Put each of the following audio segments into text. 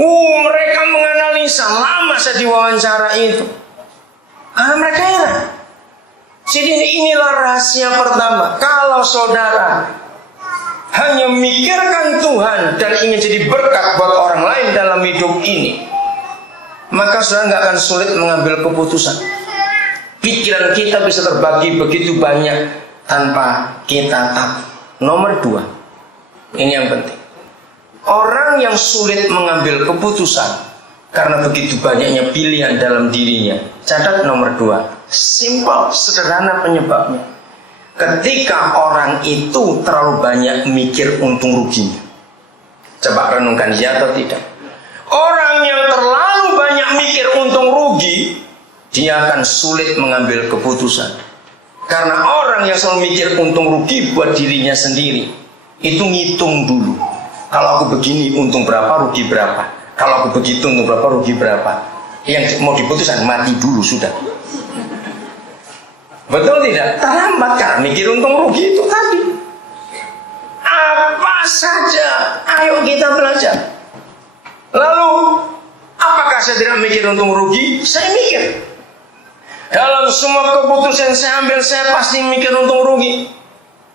Mereka menganalisa, lama saya diwawancara itu. Mereka heran. Jadi inilah rahasia pertama. Kalau saudara hanya memikirkan Tuhan dan ingin jadi berkat buat orang lain dalam hidup ini, maka saudara nggak akan sulit mengambil keputusan. Pikiran kita bisa terbagi begitu banyak tanpa kita tahu. Nomor 2, ini yang penting. Orang yang sulit mengambil keputusan karena begitu banyaknya pilihan dalam dirinya. Catat nomor 2, simpel, sederhana penyebabnya. Ketika orang itu terlalu banyak mikir untung ruginya. Coba renungkan, ya atau tidak? Orang yang terlalu banyak mikir untung rugi, dia akan sulit mengambil keputusan. Karena orang yang selalu mikir untung rugi buat dirinya sendiri, itu ngitung dulu. Kalau aku begini untung berapa, rugi berapa. Kalau aku begitu untung berapa, rugi berapa. Yang mau diputuskan mati dulu sudah. Betul tidak? Terlambat karena mikir untung rugi itu tadi. Apa saja, ayo kita belajar. Lalu, apakah saya tidak mikir untung rugi? Saya mikir. Dalam semua keputusan saya ambil, saya pasti mikir untung rugi.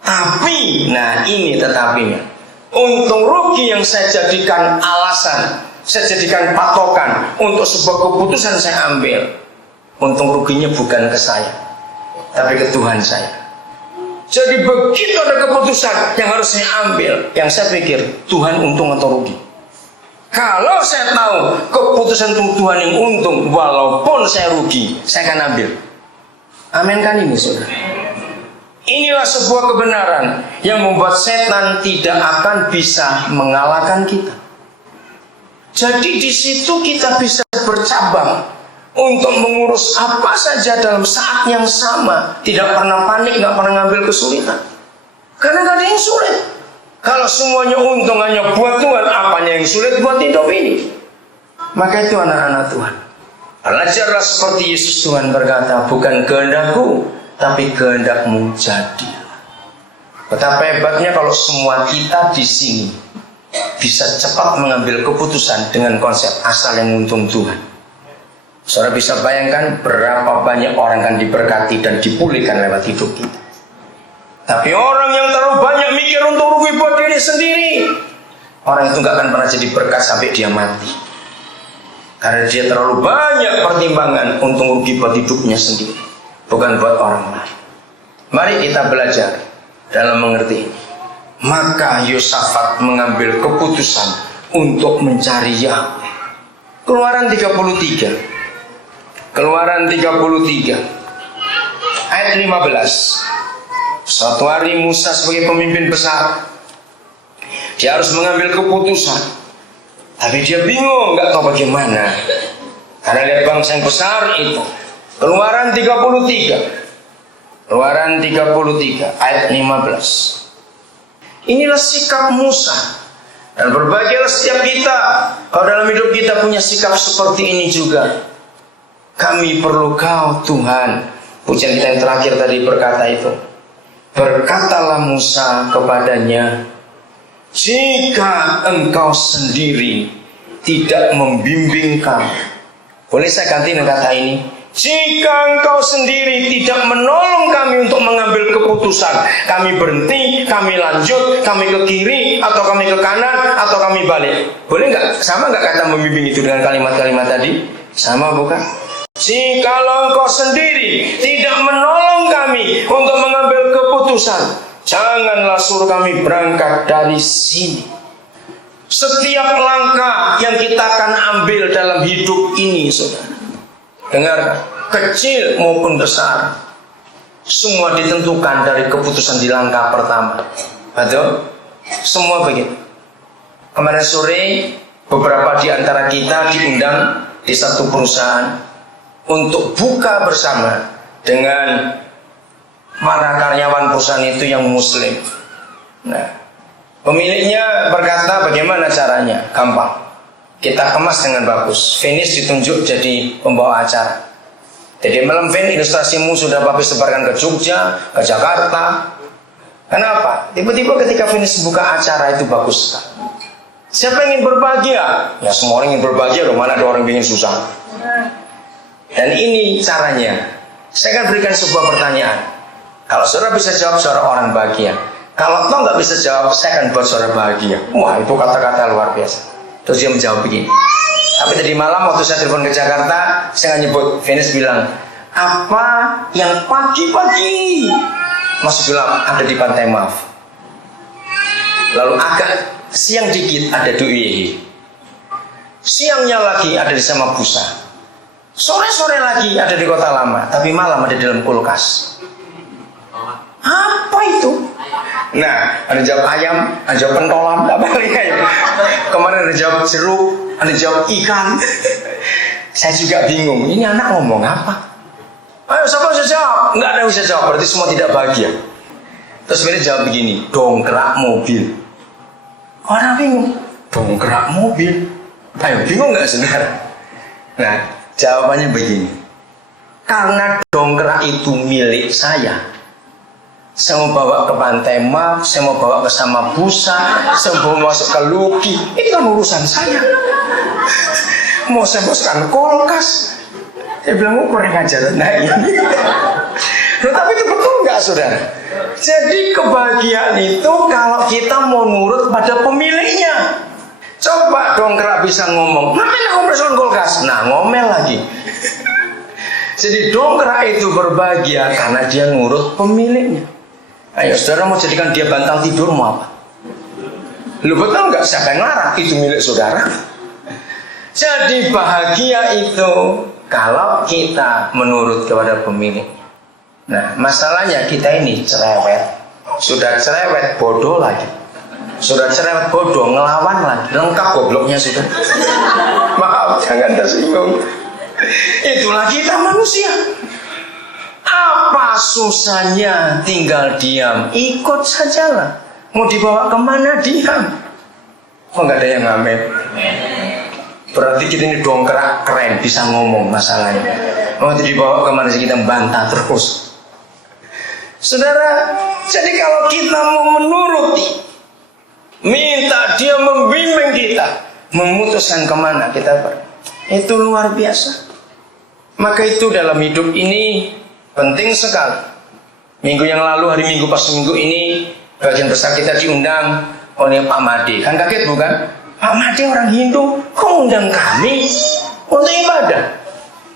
Tapi, nah ini tetapinya. Untung rugi yang saya jadikan alasan, saya jadikan patokan untuk sebuah keputusan saya ambil. Untung ruginya bukan ke saya, tapi ke Tuhan saya. Jadi begitu ada keputusan yang harus saya ambil, yang saya pikir Tuhan untung atau rugi. Kalau saya tahu keputusan Tuhan yang untung, walaupun saya rugi, saya akan ambil. Amin kan ini saudara? Inilah sebuah kebenaran yang membuat setan tidak akan bisa mengalahkan kita. Jadi di situ kita bisa bercabang untuk mengurus apa saja dalam saat yang sama. Tidak pernah panik, nggak pernah ngambil kesulitan. Karena nggak ada yang sulit. Kalau semuanya untung hanya buat Tuhan, apanya yang sulit buat hidup ini? Maka itu anak-anak Tuhan, belajarlah seperti Yesus. Tuhan berkata, bukan kehendakku, tapi kehendakmu jadilah. Betapa hebatnya kalau semua kita di sini bisa cepat mengambil keputusan dengan konsep asal yang untung Tuhan. Saudara bisa bayangkan berapa banyak orang akan diberkati dan dipulihkan lewat hidup kita. Tapi orang yang terlalu banyak mikir untung rugi buat diri sendiri, orang itu gak akan pernah jadi berkat sampai dia mati. Karena dia terlalu banyak pertimbangan untung rugi buat hidupnya sendiri, bukan buat orang lain. Mari kita belajar dalam mengerti ini. Maka Yosafat mengambil keputusan untuk mencari Yahweh. Keluaran 33. Keluaran 33 ayat 15. Suatu hari Musa sebagai pemimpin besar, dia harus mengambil keputusan, tapi dia bingung, nggak tahu bagaimana. Karena lihat bangsa yang besar itu. Keluaran 33. Keluaran 33 ayat 15. Inilah sikap Musa. Dan berbahagialah setiap kita kalau dalam hidup kita punya sikap seperti ini juga. Kami perlu Kau Tuhan. Pujian kita yang terakhir tadi berkata itu. Berkatalah Musa kepadanya, jika engkau sendiri tidak membimbing kami. Boleh saya ganti dengan kata ini? Jika engkau sendiri tidak menolong kami untuk mengambil keputusan, kami berhenti, kami lanjut, kami ke kiri, atau kami ke kanan, atau kami balik. Boleh nggak? Sama nggak kata membimbing itu dengan kalimat-kalimat tadi? Sama bukan? Jikalau engkau sendiri tidak menolong kami untuk mengambil keputusan, janganlah suruh kami berangkat dari sini. Setiap langkah yang kita akan ambil dalam hidup ini, saudara, dengar, kecil maupun besar, semua ditentukan dari keputusan di langkah pertama. Betul? Semua begitu. Kemarin sore beberapa di antara kita diundang di satu perusahaan untuk buka bersama dengan para karyawan perusahaan itu yang muslim. Nah, pemiliknya berkata bagaimana caranya? Gampang. Kita kemas dengan bagus. Finish ditunjuk jadi pembawa acara. Jadi malam fin ilustrasimu sudah Bapak sebarkan ke Jogja, ke Jakarta. Kenapa? Tiba-tiba ketika finish buka acara itu bagus sekali. Siapa ingin berbahagia? Ya semua orang ingin berbahagia loh, mana ada orang ingin susah. Dan ini caranya. Saya akan berikan sebuah pertanyaan. Kalau saudara bisa jawab, saudara orang bahagia. Kalau toh nggak bisa jawab, saya akan buat saudara bahagia. Wah, itu kata-kata luar biasa. Terus dia menjawab begini. Tapi tadi malam waktu saya telepon ke Jakarta, saya nyebut, Venus bilang, apa yang pagi-pagi? Mas bilang ada di Pantai Maaf. Lalu agak siang dikit ada di UII. Siangnya lagi ada di Samabusa. Sore-sore lagi ada di Kota Lama. Tapi malam ada di dalam kulkas. Apa itu? Nah, ada jawab ayam, ada jawab pentolan, apa ya? Kemarin ada jawab jeruk, ada jawab ikan. Saya juga bingung. Ini anak ngomong apa? Ayo, siapa bisa jawab? Enggak ada yang bisa jawab. Berarti semua tidak bahagia. Terus dia jawab begini, dongkrak mobil. Orang bingung, dongkrak mobil. Ayo, bingung nggak saudara? Nah, jawabannya begini. Karena dongkrak itu milik saya mau bawa ke Pantai Maaf, saya mau bawa ke Samabusa, saya mau masuk ke Luki. Ini kan urusan saya. Mau saya masukkan kulkas. Saya bilang, kurang ajar. Nah ini. Nah, tapi itu betul nggak saudara? Jadi kebahagiaan itu kalau kita mau nurut pada pemiliknya. Coba dongkrak bisa ngomong, ngapain aku bersihkan kulkas? Nah ngomel lagi. Jadi dongkrak itu berbahagia karena dia nurut pemiliknya. Ayo saudara mau jadikan dia bantal tidur mau apa? Lu betul nggak? Siapa yang larang? Itu milik saudara. Jadi bahagia itu kalau kita menurut kepada pemiliknya. Nah, masalahnya kita ini cerewet. Sudah cerewet, bodoh lagi. Sudah cerewet, bodoh, ngelawan lagi. Lengkap gobloknya sudah. Maaf, jangan tersinggung. Itulah kita manusia. Apa susahnya tinggal diam? Ikut sajalah. Mau dibawa kemana diam? Kok nggak ada yang ngamen? Berarti kita ini dongkrak keren, bisa ngomong masalahnya. Mau dibawa kemana sih, kita bantah terus. Saudara, jadi kalau kita mau menuruti, minta dia membimbing kita, memutuskan kemana kita pergi, itu luar biasa. Maka itu dalam hidup ini penting sekali. Minggu yang lalu, hari Minggu pas minggu ini, bagian besar kita diundang oleh Pak Made. Kan kaget bukan? Pak Made orang Hindu, kok undang kami untuk ibadah?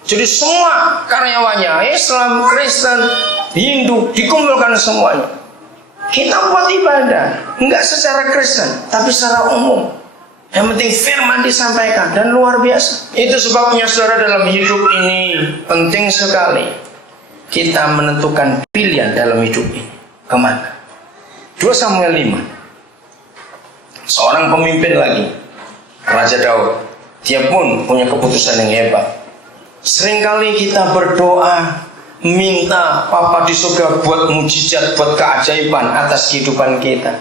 Jadi semua karyawannya, Islam, Kristen, Hindu, dikumpulkan semuanya. Kita buat ibadah, enggak secara Kristen, tapi secara umum. Yang penting firman disampaikan, dan luar biasa. Itu sebabnya saudara dalam hidup ini penting sekali kita menentukan pilihan dalam hidup ini. Kemana? 2 Samuel 5. Seorang pemimpin lagi, Raja Daud. Dia pun punya keputusan yang hebat. Seringkali kita berdoa, minta Papa di surga buat mujizat, buat keajaiban atas kehidupan kita.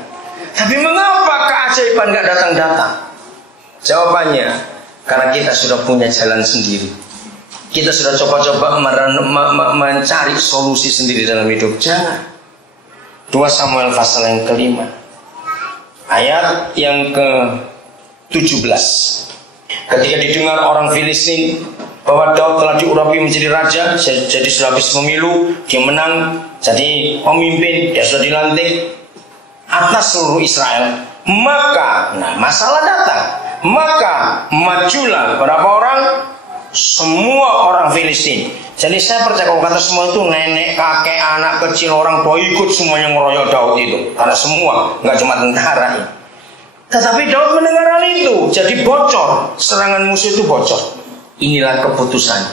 Tapi mengapa keajaiban gak datang-datang? Jawabannya, karena kita sudah punya jalan sendiri. Kita sudah coba-coba mencari solusi sendiri dalam hidup. Jangan. 2 Samuel pasal yang ke-5, ayat yang ke-17. Ketika didengar orang Filistin bahwa Daud telah diurapi menjadi raja, jadi sudah habis pemilu, dia menang, jadi pemimpin, dia sudah dilantik atas seluruh Israel. Maka, nah masalah datang. Maka majulah berapa orang? Semua orang Filistin. Jadi saya percaya kalau kata semua itu nenek, kakek, anak kecil, orang tua ikut semuanya ngeroyok Daud itu. Karena semua, nggak cuma tentara ini. Tetapi Daud mendengar hal itu, jadi bocor. Serangan musuh itu bocor. Inilah keputusan.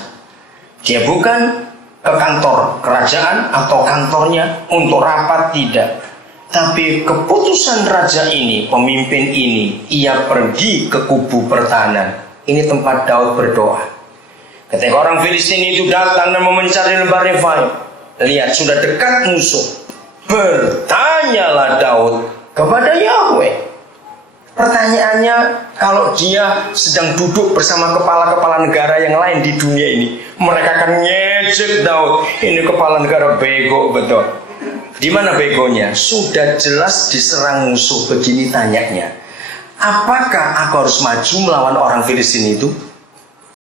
Dia bukan ke kantor kerajaan atau kantornya untuk rapat, tidak. Tapi keputusan raja ini, pemimpin ini, ia pergi ke kubu pertahanan. Ini tempat Daud berdoa. Ketika orang Filistin itu datang dan memencari lembah Refaim, lihat sudah dekat musuh. Bertanyalah Daud kepada Yahweh. Pertanyaannya, kalau dia sedang duduk bersama kepala-kepala negara yang lain di dunia ini, mereka akan ngejek Daud. Ini kepala negara bego betul. Di mana begonya? Sudah jelas diserang musuh. Begini tanyanya, apakah aku harus maju melawan orang Filistin itu?